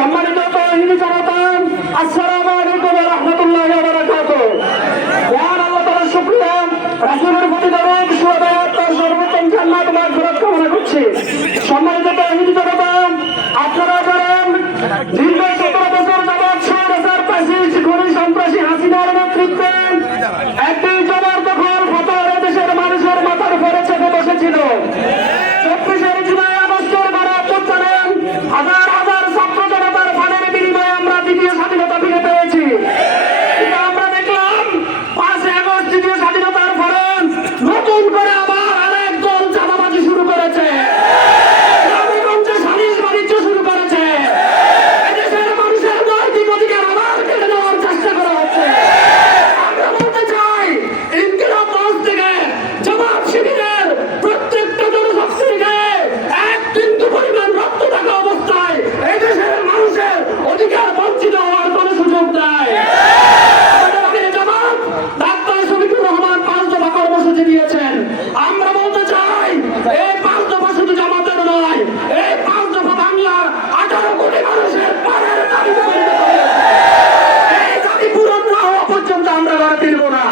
সম্মানিত তহিনী জনতা আসসালামু আলাইকুম ওয়া রাহমাতুল্লাহি ওয়া বারাকাতুহু। মহান আল্লাহ তাআলা শুকরিয়া, রাসূলের প্রতি দরদ সুবায়াত ও সর্বোত্তম জান্নাত মাগফিরাত কামনা করছি। সম্মানিত তহিনী জনতা আপনারা জানেন, দীর্ঘ 17 বছর যাবত 6000 পাশে ঘুরে সন্ত্রাসী হাসিনার নেতৃত্বে একটা জিন্দাবাদ তুলব না।